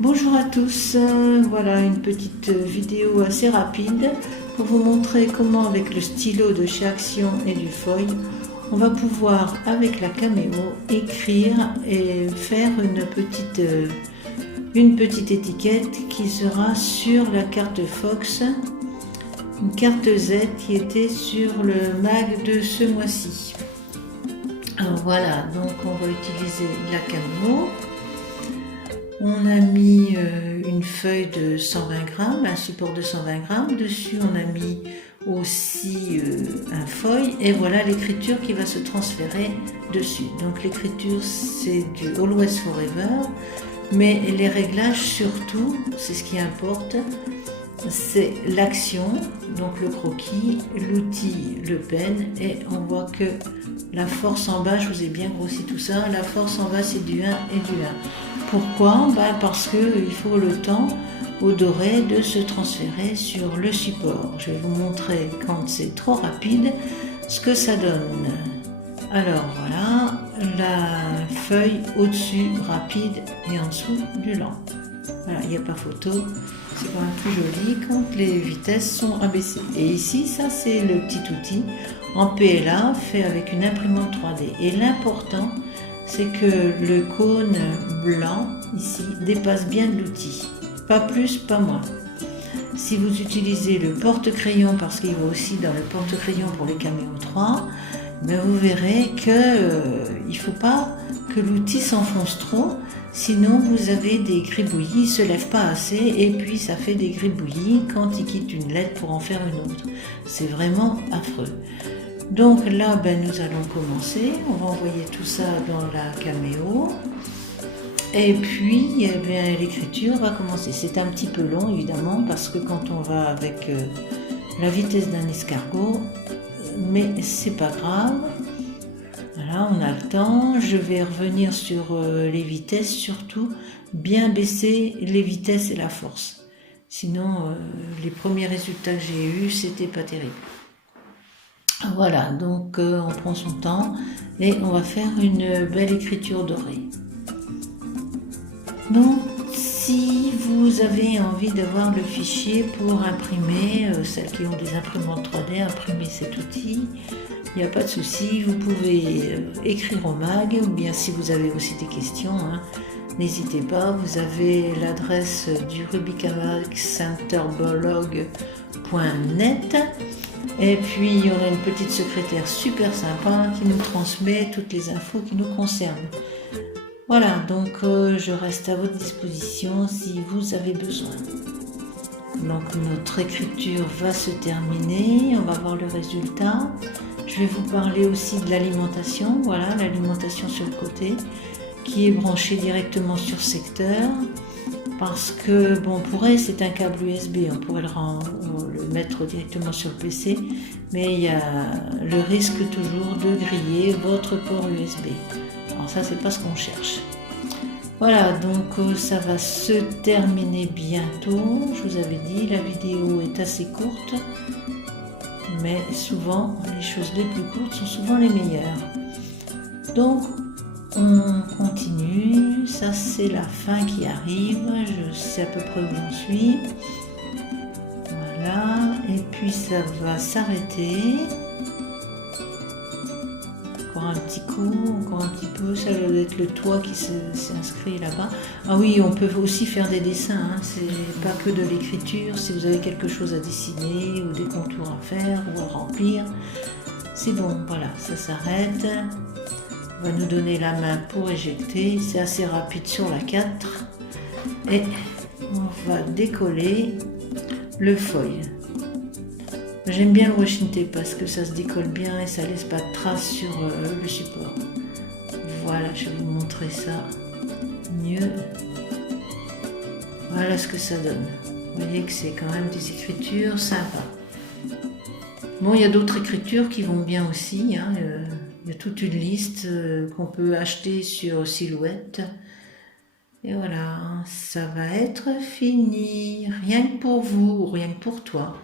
Bonjour à tous, voilà une petite vidéo assez rapide pour vous montrer comment avec le stylo de chez Action et du Foil, on va pouvoir avec la caméo écrire et faire une petite étiquette qui sera sur la carte Fox, une carte Z qui était sur le mag de ce mois-ci. Alors voilà, donc on va utiliser la caméo. On a mis une feuille de 120 grammes, un support de 120 grammes. Dessus, on a mis aussi un foil. Et voilà l'écriture qui va se transférer dessus. Donc l'écriture, c'est du Always Forever. Mais les réglages, surtout, c'est ce qui importe. C'est l'action, donc le croquis, l'outil, le pen. Et on voit que la force en bas, je vous ai bien grossi tout ça. La force en bas, c'est du 1 et du 1. Pourquoi? Parce qu'il faut le temps au doré de se transférer sur le support. Je vais vous montrer quand c'est trop rapide ce que ça donne. Alors voilà, la feuille au-dessus rapide et en dessous du lent. Voilà, il n'y a pas photo, c'est quand même plus joli quand les vitesses sont abaissées. Et ici, ça c'est le petit outil en PLA fait avec une imprimante 3D. Et l'important, c'est que le cône blanc ici dépasse bien de l'outil, pas plus, pas moins. Si vous utilisez le porte-crayon, parce qu'il va aussi dans le porte-crayon pour les Cameo 3, ben vous verrez qu'il ne faut pas que l'outil s'enfonce trop, sinon vous avez des gribouillis, il ne se lève pas assez et puis ça fait des gribouillis quand il quitte une lettre pour en faire une autre. C'est vraiment affreux. Donc là, nous allons commencer. On va envoyer tout ça dans la caméo. Et puis, l'écriture va commencer. C'est un petit peu long, évidemment, parce que quand on va avec la vitesse d'un escargot, mais c'est pas grave. Voilà, on a le temps. Je vais revenir sur les vitesses, surtout bien baisser les vitesses et la force. Sinon, les premiers résultats que j'ai eus, c'était pas terrible. Voilà, donc on prend son temps et on va faire une belle écriture dorée. Donc, si vous avez envie d'avoir le fichier pour imprimer, celles qui ont des imprimantes 3D, imprimer cet outil, il n'y a pas de souci, vous pouvez écrire au mag, ou bien si vous avez aussi des questions, n'hésitez pas, vous avez l'adresse du rubikavaxcenterblog.net. Et puis on a une petite secrétaire super sympa qui nous transmet toutes les infos qui nous concernent. Voilà, donc je reste à votre disposition si vous avez besoin. Donc notre écriture va se terminer, on va voir le résultat. Je vais vous parler aussi de l'alimentation, voilà, l'alimentation sur le côté qui est branchée directement sur secteur. Parce que, pour elle, c'est un câble USB, on pourrait le mettre directement sur le PC, mais il y a le risque toujours de griller votre port USB. Alors ça, c'est pas ce qu'on cherche. Voilà, donc ça va se terminer bientôt. Je vous avais dit, la vidéo est assez courte, mais souvent, les choses les plus courtes sont souvent les meilleures. Donc, on continue, ça c'est la fin qui arrive, je sais à peu près où j'en suis. Voilà, et puis ça va s'arrêter. Encore un petit coup, encore un petit peu, ça doit être le toit qui s'est inscrit là-bas. Ah oui, on peut aussi faire des dessins, c'est pas que de l'écriture, si vous avez quelque chose à dessiner ou des contours à faire ou à remplir, c'est bon, voilà, ça s'arrête. On va nous donner la main pour éjecter, c'est assez rapide sur la 4 et on va décoller le foil. J'aime bien le washi tape parce que ça se décolle bien et ça laisse pas de traces sur le support. Voilà, je vais vous montrer ça mieux. Voilà ce que ça donne. Vous voyez que c'est quand même des écritures sympas. Bon, il y a d'autres écritures qui vont bien aussi, il y a toute une liste qu'on peut acheter sur Silhouette. Et voilà, ça va être fini, rien que pour vous, rien que pour toi.